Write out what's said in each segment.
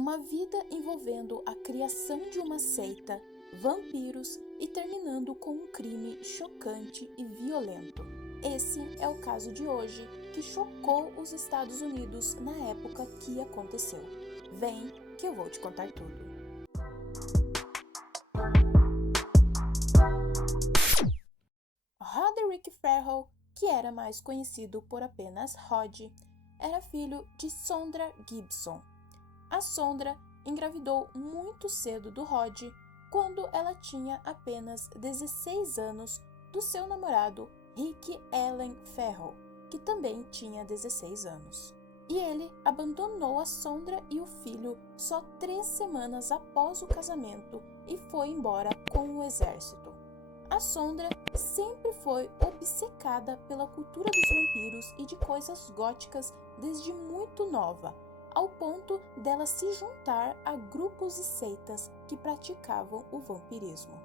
uma vida envolvendo a criação de uma seita, vampiros e terminando com um crime chocante e violento. Esse é o caso de hoje, que chocou os Estados Unidos na época que aconteceu. Vem que eu vou te contar tudo. Roderick Farrell, que era mais conhecido por apenas Rod, era filho de Sondra Gibson. A Sondra engravidou muito cedo do Rod, quando ela tinha apenas 16 anos, do seu namorado Rick Allen Farrell, que também tinha 16 anos. E ele abandonou a Sondra e o filho só 3 semanas após o casamento e foi embora com o exército. A Sondra sempre foi obcecada pela cultura dos vampiros e de coisas góticas desde muito nova, ao ponto dela se juntar a grupos e seitas que praticavam o vampirismo.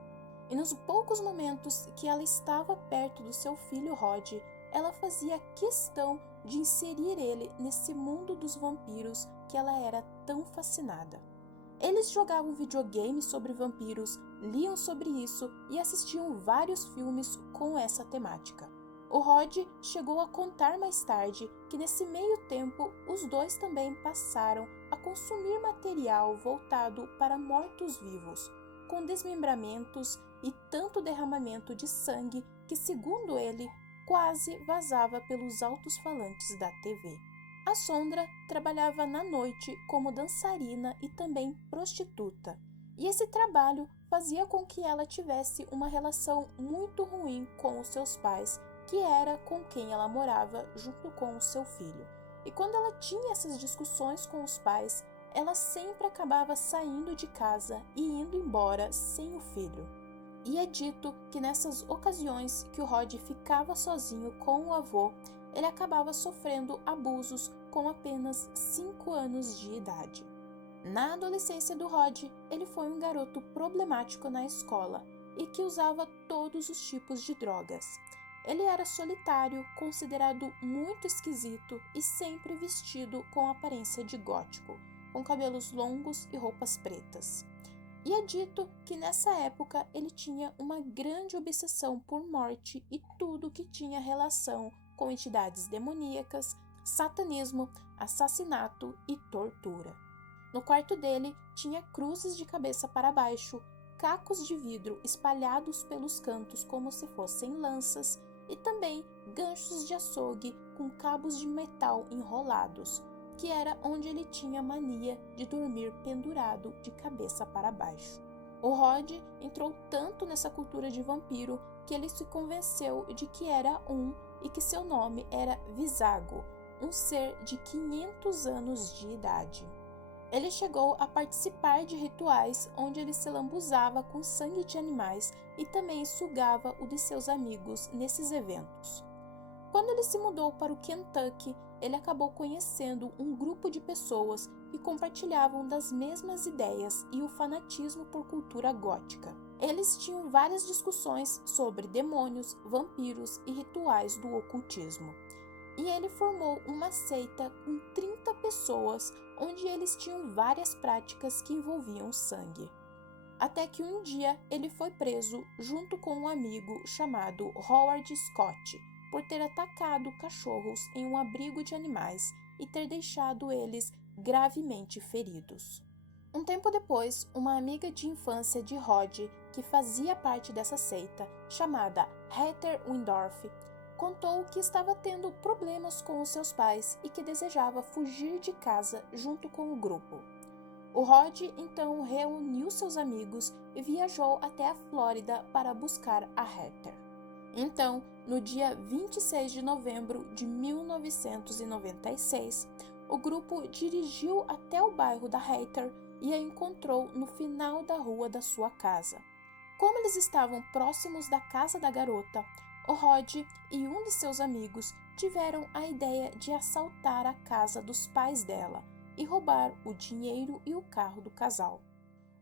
E nos poucos momentos que ela estava perto do seu filho Rod, ela fazia questão de inserir ele nesse mundo dos vampiros que ela era tão fascinada. Eles jogavam videogames sobre vampiros, liam sobre isso e assistiam vários filmes com essa temática. O Rod chegou a contar mais tarde que nesse meio tempo os dois também passaram a consumir material voltado para mortos-vivos, com desmembramentos e tanto derramamento de sangue que, segundo ele, quase vazava pelos altos-falantes da TV. A Sondra trabalhava na noite como dançarina e também prostituta, e esse trabalho fazia com que ela tivesse uma relação muito ruim com os seus pais, que era com quem ela morava junto com o seu filho. E quando ela tinha essas discussões com os pais, ela sempre acabava saindo de casa e indo embora sem o filho. E é dito que nessas ocasiões que o Rod ficava sozinho com o avô, ele acabava sofrendo abusos com apenas 5 anos de idade. Na adolescência do Rod, ele foi um garoto problemático na escola e que usava todos os tipos de drogas. Ele era solitário, considerado muito esquisito e sempre vestido com aparência de gótico, com cabelos longos e roupas pretas. E é dito que nessa época ele tinha uma grande obsessão por morte e tudo que tinha relação com entidades demoníacas, satanismo, assassinato e tortura. No quarto dele tinha cruzes de cabeça para baixo, cacos de vidro espalhados pelos cantos como se fossem lanças e também ganchos de açougue com cabos de metal enrolados, que era onde ele tinha mania de dormir pendurado de cabeça para baixo. O Rod entrou tanto nessa cultura de vampiro que ele se convenceu de que era e que seu nome era Visago, um ser de 500 anos de idade. Ele chegou a participar de rituais onde ele se lambuzava com sangue de animais e também sugava o de seus amigos nesses eventos. Quando ele se mudou para o Kentucky, ele acabou conhecendo um grupo de pessoas que compartilhavam das mesmas ideias e o fanatismo por cultura gótica. Eles tinham várias discussões sobre demônios, vampiros e rituais do ocultismo. E ele formou uma seita com 30 pessoas, onde eles tinham várias práticas que envolviam sangue. Até que um dia ele foi preso junto com um amigo chamado Howard Scott, por ter atacado cachorros em um abrigo de animais e ter deixado eles gravemente feridos. Um tempo depois, uma amiga de infância de Rod, que fazia parte dessa seita, chamada Heather Windorf, contou que estava tendo problemas com os seus pais e que desejava fugir de casa junto com o grupo. O Rod então reuniu seus amigos e viajou até a Flórida para buscar a Heather. Então, no dia 26 de novembro de 1996, o grupo dirigiu até o bairro da Heather e a encontrou no final da rua da sua casa. Como eles estavam próximos da casa da garota, o Rod e um de seus amigos tiveram a ideia de assaltar a casa dos pais dela e roubar o dinheiro e o carro do casal.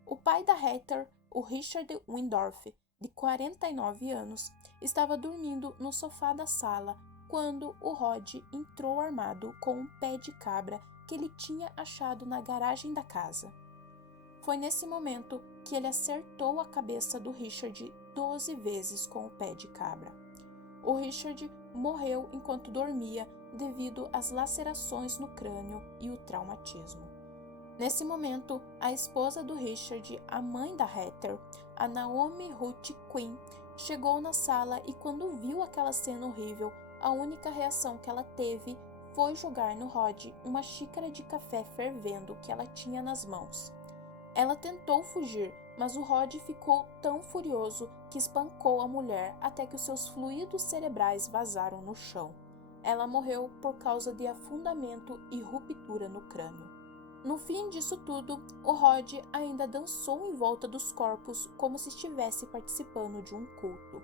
O pai da Heather, o Richard Windorf, de 49 anos, estava dormindo no sofá da sala quando o Rod entrou armado com um pé de cabra que ele tinha achado na garagem da casa. Foi nesse momento que ele acertou a cabeça do Richard 12 vezes com o pé de cabra. O Richard morreu enquanto dormia devido às lacerações no crânio e o traumatismo. Nesse momento, a esposa do Richard, a mãe da Heather, a Naomi Ruth Quinn, chegou na sala e quando viu aquela cena horrível, a única reação que ela teve foi jogar no Rod uma xícara de café fervendo que ela tinha nas mãos. Ela tentou fugir, mas o Rod ficou tão furioso que espancou a mulher até que os seus fluidos cerebrais vazaram no chão. Ela morreu por causa de afundamento e ruptura no crânio. No fim disso tudo, o Rod ainda dançou em volta dos corpos como se estivesse participando de um culto.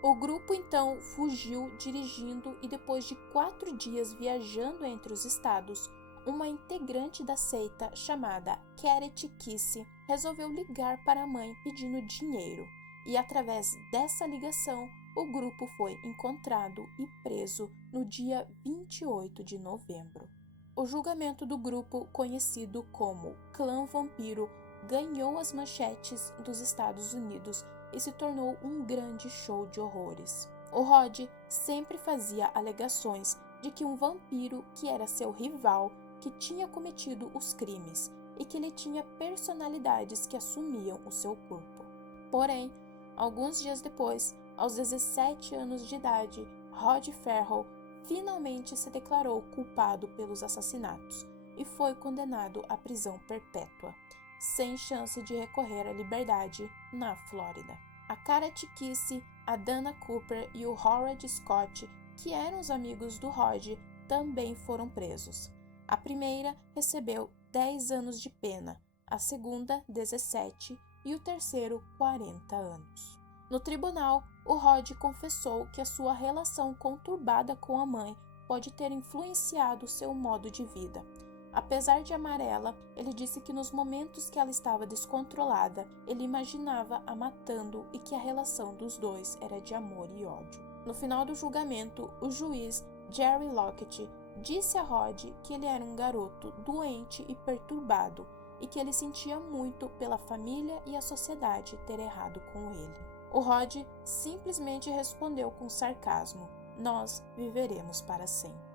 O grupo então fugiu dirigindo e depois de 4 dias viajando entre os estados, uma integrante da seita chamada Carrot Kissy resolveu ligar para a mãe pedindo dinheiro e através dessa ligação o grupo foi encontrado e preso no dia 28 de novembro. O julgamento do grupo, conhecido como Clã Vampiro, ganhou as manchetes dos Estados Unidos e se tornou um grande show de horrores. O Rod sempre fazia alegações de que um vampiro que era seu rival que tinha cometido os crimes e que ele tinha personalidades que assumiam o seu corpo. Porém, alguns dias depois, aos 17 anos de idade, Rod Ferrell finalmente se declarou culpado pelos assassinatos e foi condenado à prisão perpétua, sem chance de recorrer à liberdade na Flórida. A Carrot Kissy, a Dana Cooper e o Howard Scott, que eram os amigos do Rod, também foram presos. A primeira recebeu 10 anos de pena, a segunda 17 e o terceiro 40 anos. No tribunal, o Rod confessou que a sua relação conturbada com a mãe pode ter influenciado seu modo de vida. Apesar de amar ela, ele disse que nos momentos que ela estava descontrolada, ele imaginava a matando e que a relação dos dois era de amor e ódio. No final do julgamento, o juiz Jerry Lockett disse a Rod que ele era um garoto doente e perturbado e que ele sentia muito pela família e a sociedade ter errado com ele. O Rod simplesmente respondeu com sarcasmo: "Nós viveremos para sempre."